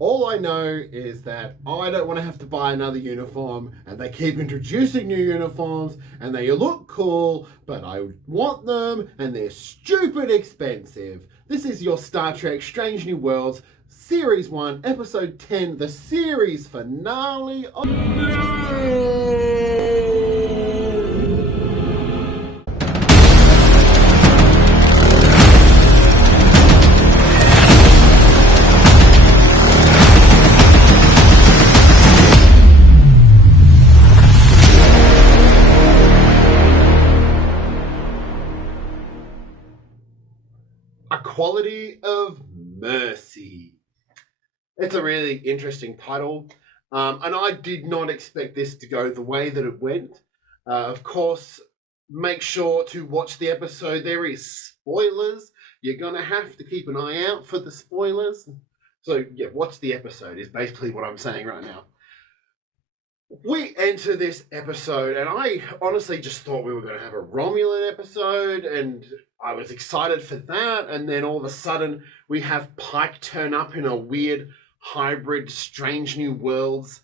All I know is that I don't want to have to buy another uniform, and they keep introducing new uniforms, and they look cool, but I want them, and they're stupid expensive. This is your Star Trek Strange New Worlds, Series 1, Episode 10, the series finale. A Quality of Mercy. It's a really interesting title, and I did not expect this to go the way that it went. Of course, make sure to watch the episode. There is spoilers. You're going to have to keep an eye out for the spoilers. So, yeah, watch the episode is basically what I'm saying right now. We enter this episode, and I honestly just thought we were going to have a Romulan episode, and I was excited for that. And then all of a sudden, we have Pike turn up in a weird hybrid Strange New Worlds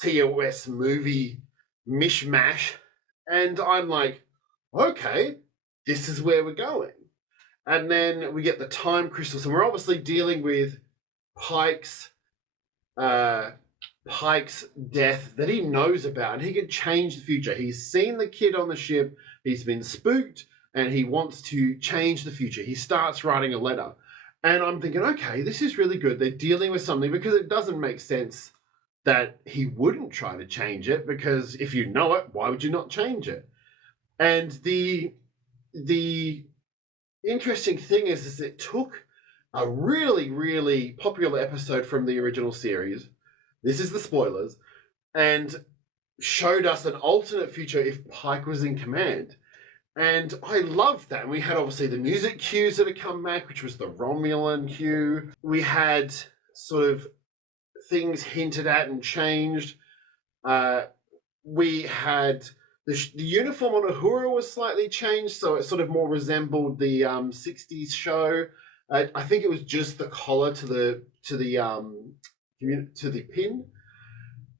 TOS movie mishmash. And I'm like, okay, this is where we're going. And then we get the time crystals, and we're obviously dealing with Pike's death that he knows about, and he can change the future. He's seen the kid on the ship, he's been spooked, and he wants to change the future. He starts writing a letter. And I'm thinking, okay, this is really good. They're dealing with something, because it doesn't make sense that he wouldn't try to change it, because if you know it, why would you not change it? And the interesting thing is it took a really, really popular episode from the original series, this is the spoilers, and showed us an alternate future if Pike was in command. And I loved that. And we had obviously the music cues that had come back, which was the Romulan cue. We had sort of things hinted at and changed. We had the uniform on Uhura was slightly changed, so it sort of more resembled the 60s show. I think it was just the collar to the pin,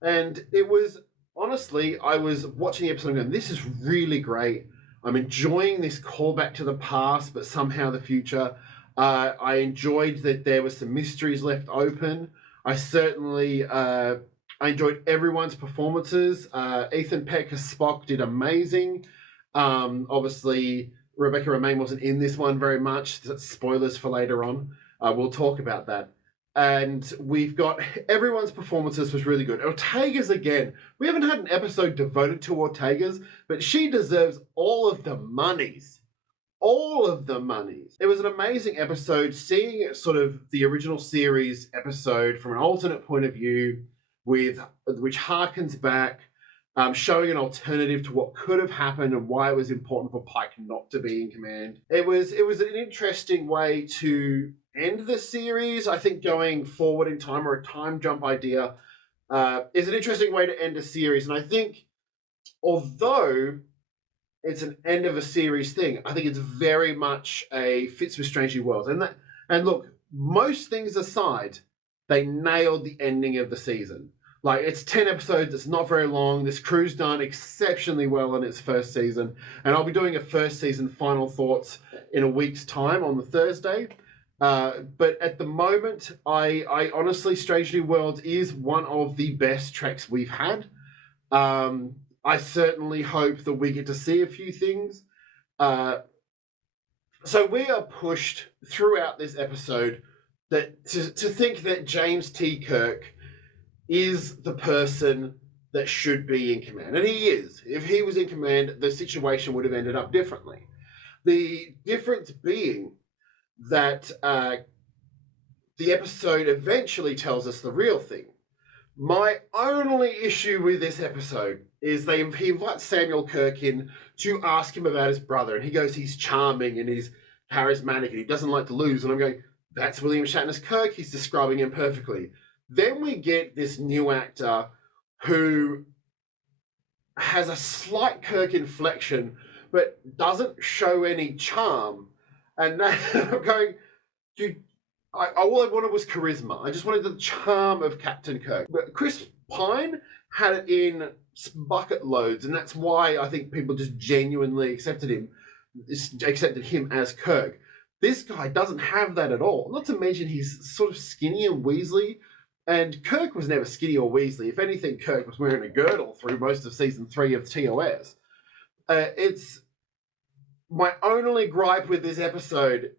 and it was honestly, I was watching the episode and going, this is really great. I'm enjoying this callback to the past, but somehow the future. I enjoyed that there were some mysteries left open. I certainly I enjoyed everyone's performances. Ethan Peck as Spock did amazing. Obviously, Rebecca Romijn wasn't in this one very much. Spoilers for later on. We'll talk about that. And we've got everyone's performances was really good. Ortega's again. We haven't had an episode devoted to Ortega's, but she deserves all of the monies. All of the monies. It was an amazing episode, seeing sort of the original series episode from an alternate point of view, which harkens back, showing an alternative to what could have happened and why it was important for Pike not to be in command. It was an interesting way to end the series. I think going forward in time, or a time jump idea, is an interesting way to end a series. And I think, although it's an end of a series thing, I think it's very much a fits with Strange New Worlds. And look, most things aside, they nailed the ending of the season. Like, it's 10 episodes, it's not very long. This crew's done exceptionally well in its first season. And I'll be doing a first season final thoughts in a week's time on the Thursday. But at the moment, I honestly, Strange New Worlds is one of the best Treks we've had. I certainly hope that we get to see a few things. So we are pushed throughout this episode that to think that James T. Kirk is the person that should be in command. And he is. If he was in command, the situation would have ended up differently. The difference being that the episode eventually tells us the real thing. My only issue with this episode is he invites Samuel Kirk in to ask him about his brother, and he goes, he's charming and he's charismatic and he doesn't like to lose. And I'm going, that's William Shatner's Kirk. He's describing him perfectly. Then we get this new actor who has a slight Kirk inflection, but doesn't show any charm. And I'm going, dude, all I wanted was charisma. I just wanted the charm of Captain Kirk. But Chris Pine had it in bucket loads, and that's why I think people just genuinely accepted him as Kirk. This guy doesn't have that at all. Not to mention he's sort of skinny and Weasley, and Kirk was never skinny or Weasley. If anything, Kirk was wearing a girdle through most of season 3 of TOS. It's my only gripe with this episode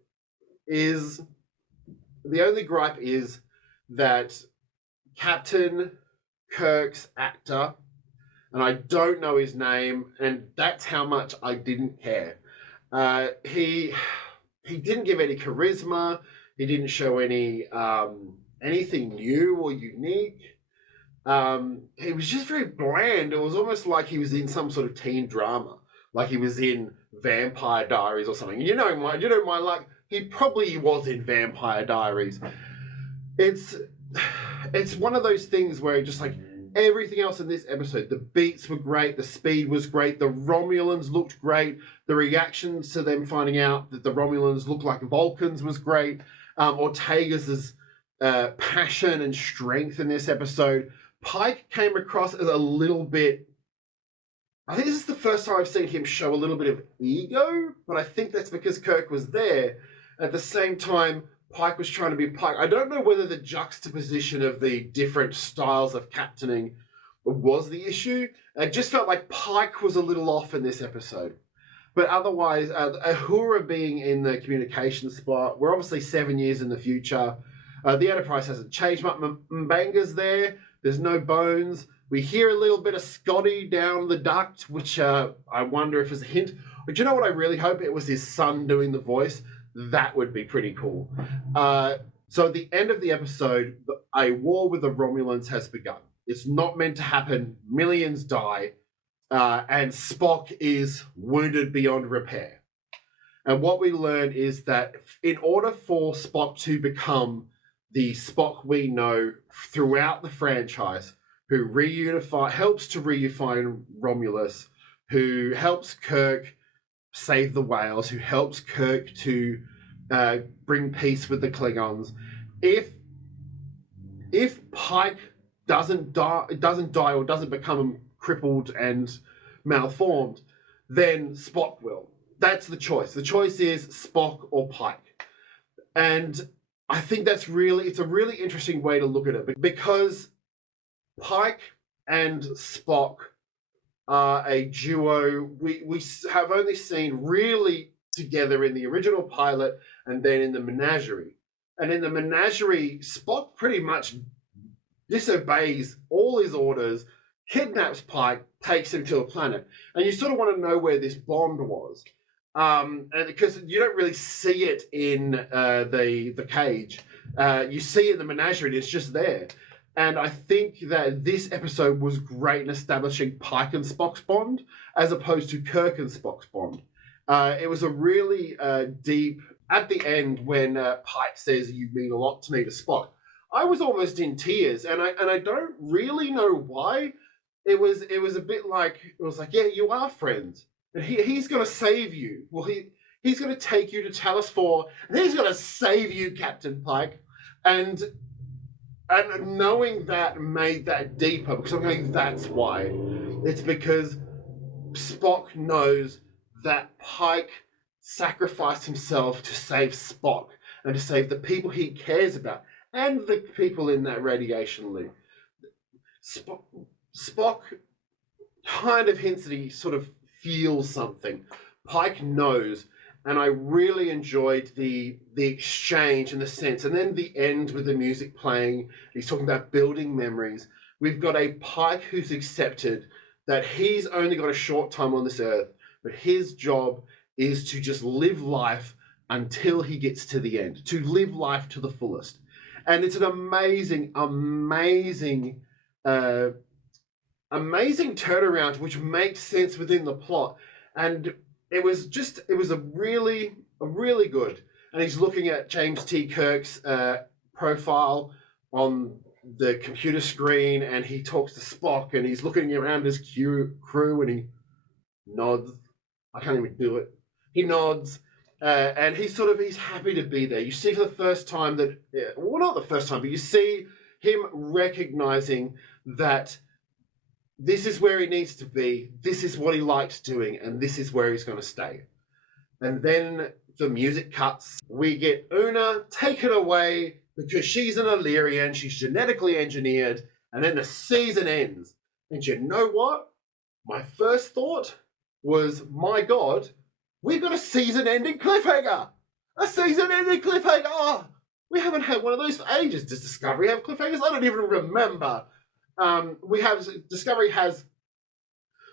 is that Captain Kirk's actor, and I don't know his name, and that's how much I didn't care. He didn't give any charisma. He didn't show any anything new or unique. He was just very bland. It was almost like he was in some sort of teen drama, like he was in Vampire Diaries or something. You know my luck. He probably was in Vampire Diaries. It's one of those things where just like everything else in this episode, the beats were great, the speed was great, the Romulans looked great, the reactions to them finding out that the Romulans looked like Vulcans was great. Ortega's passion and strength in this episode. Pike came across as a little bit. I think this is the first time I've seen him show a little bit of ego, but I think that's because Kirk was there. At the same time, Pike was trying to be Pike. I don't know whether the juxtaposition of the different styles of captaining was the issue. It just felt like Pike was a little off in this episode. But otherwise, Uhura being in the communication spot, we're obviously 7 years in the future. The Enterprise hasn't changed much. Mbanga's there. There's no bones. We hear a little bit of Scotty down the duct, which I wonder if is a hint. But you know what I really hope? It was his son doing the voice. That would be pretty cool. So at the end of the episode, a war with the Romulans has begun. It's not meant to happen. Millions die. And Spock is wounded beyond repair. And what we learn is that in order for Spock to become the Spock we know throughout the franchise, who helps to reunify Romulus, who helps Kirk save the whales, who helps Kirk to bring peace with the Klingons. If Pike doesn't die or doesn't become crippled and malformed, then Spock will. That's the choice. The choice is Spock or Pike. And I think it's a really interesting way to look at it, because Pike and Spock are a duo we have only seen really together in the original pilot and then in the Menagerie. And in the Menagerie, Spock pretty much disobeys all his orders, kidnaps Pike, takes him to a planet. And you sort of want to know where this bond was. And because you don't really see it in the cage. You see it in the Menagerie, and it's just there. And I think that this episode was great in establishing Pike and Spock's bond, as opposed to Kirk and Spock's bond. It was a really deep, at the end when Pike says, "You mean a lot to me," to Spock, I was almost in tears, and I don't really know why. It was a bit like, yeah, you are friends, and he's gonna save you. Well, he's gonna take you to Talos 4, and he's gonna save you, Captain Pike, and knowing that made that deeper, because I'm going, that's why. It's because Spock knows that Pike sacrificed himself to save Spock and to save the people he cares about and the people in that radiation loop. Spock kind of hints that he sort of feels something. Pike knows. And I really enjoyed the exchange and the sense. And then the end with the music playing. He's talking about building memories. We've got a Pike who's accepted that he's only got a short time on this earth, but his job is to just live life until he gets to the end, to live life to the fullest. And it's an amazing, amazing, amazing turnaround, which makes sense within the plot. And it was a really good. And he's looking at James T. Kirk's profile on the computer screen, and he talks to Spock, and he's looking around his crew, and he nods. I can't even do it. He nods, And he's happy to be there. You see for the first time that, well, not the first time, but you see him recognizing that this is where he needs to be, this is what he likes doing, and this is where he's going to stay. And then the music cuts. We get Una taken away because she's an Illyrian, she's genetically engineered, and then the season ends. And you know what? My first thought was, my God, we've got a season-ending cliffhanger! A season-ending cliffhanger! Oh, we haven't had one of those for ages. Does Discovery have cliffhangers? I don't even remember. Discovery has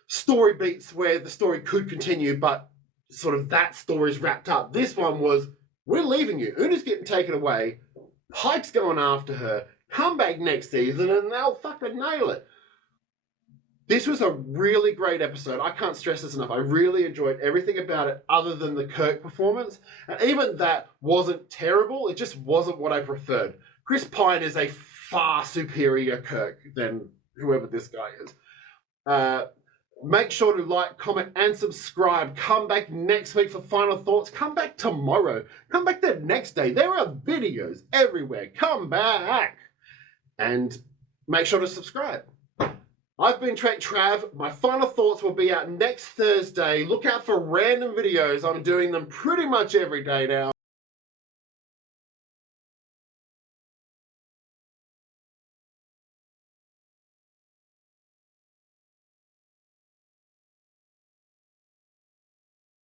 story beats where the story could continue, but sort of that story's wrapped up. This one was, we're leaving you. Una's getting taken away. Pike's going after her. Come back next season and they'll fucking nail it. This was a really great episode. I can't stress this enough. I really enjoyed everything about it other than the Kirk performance. And even that wasn't terrible. It just wasn't what I preferred. Chris Pine is a far superior Kirk than whoever this guy is. Make sure to like, comment, and subscribe. Come back next week for final thoughts. Come back tomorrow. Come back the next day. There are videos everywhere. Come back. And make sure to subscribe. I've been Trek Trav. My final thoughts will be out next Thursday. Look out for random videos. I'm doing them pretty much every day now.